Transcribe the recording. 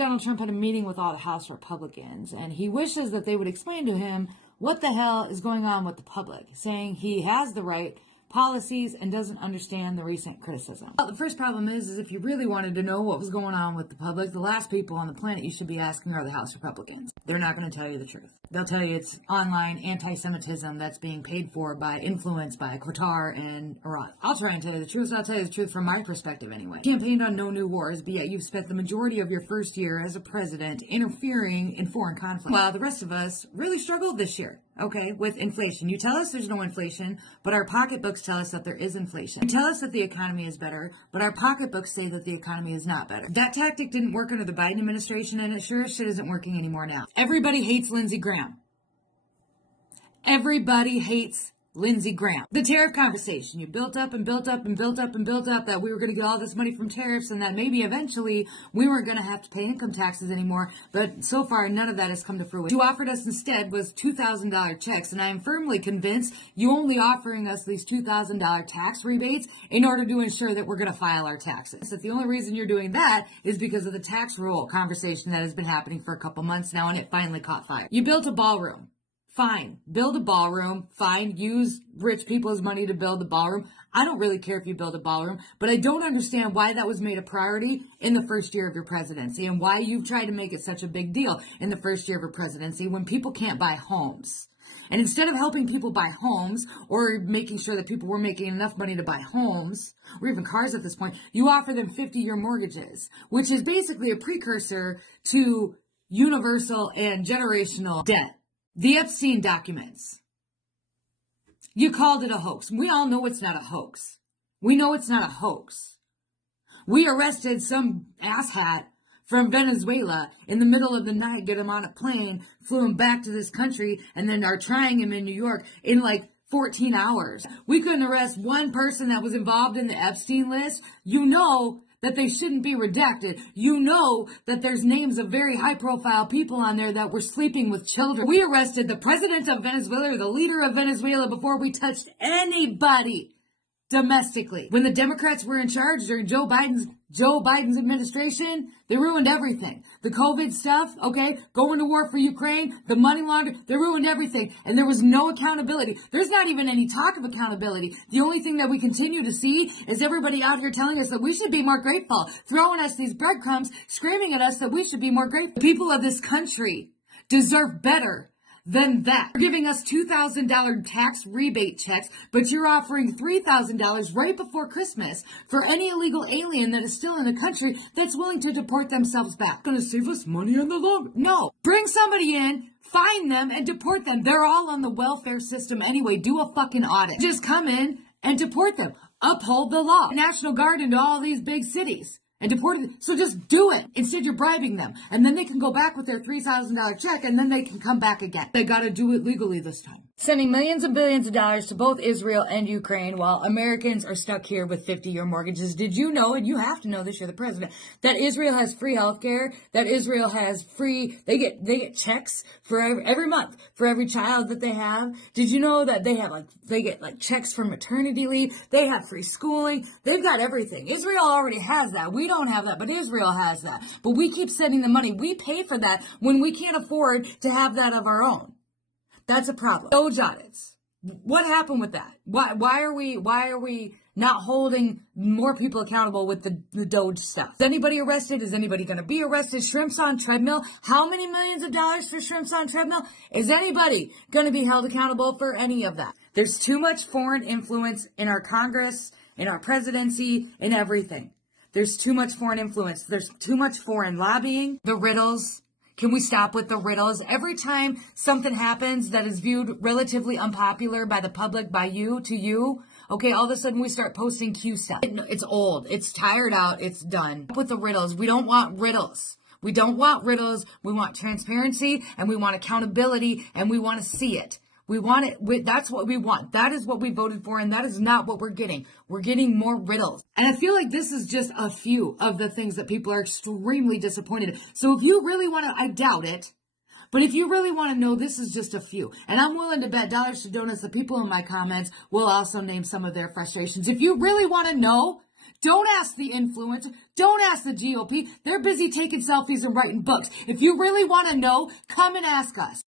Donald Trump had a meeting with all the House Republicans, and he wishes that they would explain to him what the hell is going on with the public, saying he has the right policies and doesn't understand the recent criticism. Well, the first problem is if you really wanted to know what was going on with the public, the last people on the planet you should be asking are the House Republicans. They're not going to tell you the truth. They'll tell you it's online anti-Semitism that's being paid for by influence by Qatar and Iran. I'll try and tell you the truth. I'll tell you the truth from my perspective anyway. Campaigned on no new wars, but yet you've spent the majority of your first year as a president interfering in foreign conflict, while the rest of us really struggled this year. Okay, with inflation. You tell us there's no inflation, but our pocketbooks tell us that there is inflation. You tell us that the economy is better, but our pocketbooks say that the economy is not better. That tactic didn't work under the Biden administration, and it sure as shit isn't working anymore now. Everybody hates Lindsey Graham. Everybody hates Lindsey Graham. The tariff conversation. You built up and built up and built up and built up that we were going to get all this money from tariffs and that maybe eventually we weren't going to have to pay income taxes anymore. But so far, none of that has come to fruition. What you offered us instead was $2,000 checks. And I am firmly convinced you only offering us these $2,000 tax rebates in order to ensure that we're going to file our taxes. That the only reason you're doing that is because of the tax roll conversation that has been happening for a couple months now, and it finally caught fire. You built a ballroom. Fine. Build a ballroom. Fine. Use rich people's money to build the ballroom. I don't really care if you build a ballroom, but I don't understand why that was made a priority in the first year of your presidency and why you've tried to make it such a big deal in the first year of your presidency when people can't buy homes. And instead of helping people buy homes or making sure that people were making enough money to buy homes or even cars at this point, you offer them 50-year mortgages, which is basically a precursor to universal and generational debt. The Epstein documents. You called it a hoax. We all know it's not a hoax. We know it's not a hoax. We arrested some asshat from Venezuela in the middle of the night, get him on a plane, flew him back to this country, and then are trying him in New York in like 14 hours. We couldn't arrest one person that was involved in the Epstein list. You know that they shouldn't be redacted. You know that there's names of very high-profile people on there that were sleeping with children. We arrested the president of Venezuela or the leader of Venezuela before we touched anybody domestically. When the Democrats were in charge during Joe Biden's administration, they ruined everything. The COVID stuff, okay, going to war for Ukraine, the money laundering, they ruined everything. And there was no accountability. There's not even any talk of accountability. The only thing that we continue to see is everybody out here telling us that we should be more grateful, throwing us these breadcrumbs, screaming at us that we should be more grateful. The people of this country deserve better than that. You're giving us $2,000 tax rebate checks, but you're offering $3,000 right before Christmas for any illegal alien that is still in the country that's willing to deport themselves back. Gonna save us money in the long. No. Bring somebody in, find them, and deport them. They're all on the welfare system anyway. Do a fucking audit. Just come in and deport them. Uphold the law. National Guard into all these big cities. And deported them. So just do it. Instead, you're bribing them. And then they can go back with their $3,000 check, and then they can come back again. They got to do it legally this time. Sending millions and billions of dollars to both Israel and Ukraine while Americans are stuck here with 50-year mortgages. Did you know, and you have to know this, you're the president, that Israel has free health care, that Israel has free, they get checks for every month for every child that they have? Did you know that they get checks for maternity leave? They have free schooling. They've got everything. Israel already has that. We don't have that, but Israel has that. But we keep sending the money. We pay for that when we can't afford to have that of our own. That's a problem. Doge audits. What happened with that? Why are we not holding more people accountable with the Doge stuff? Is anybody arrested? Is anybody going to be arrested? Shrimps on treadmill. How many millions of dollars for shrimps on treadmill? Is anybody going to be held accountable for any of that? There's too much foreign influence in our Congress, in our presidency, in everything. There's too much foreign influence. There's too much foreign lobbying. The riddles. Can we stop with the riddles? Every time something happens that is viewed relatively unpopular by the public, by you, to you, okay, all of a sudden we start posting Q stuff. It's old. It's tired out. It's done. With the riddles. We don't want riddles. We don't want riddles. We want transparency, and we want accountability, and we want to see it. We want it. That's what we want. That is what we voted for, and that is not what we're getting. We're getting more riddles. And I feel like this is just a few of the things that people are extremely disappointed in. So if you really want to, I doubt it, but if you really want to know, this is just a few. And I'm willing to bet dollars to donuts the people in my comments will also name some of their frustrations. If you really want to know, Don't ask the influencer. Don't ask the GOP. They're busy taking selfies and writing books. If you really want to know, come and ask us.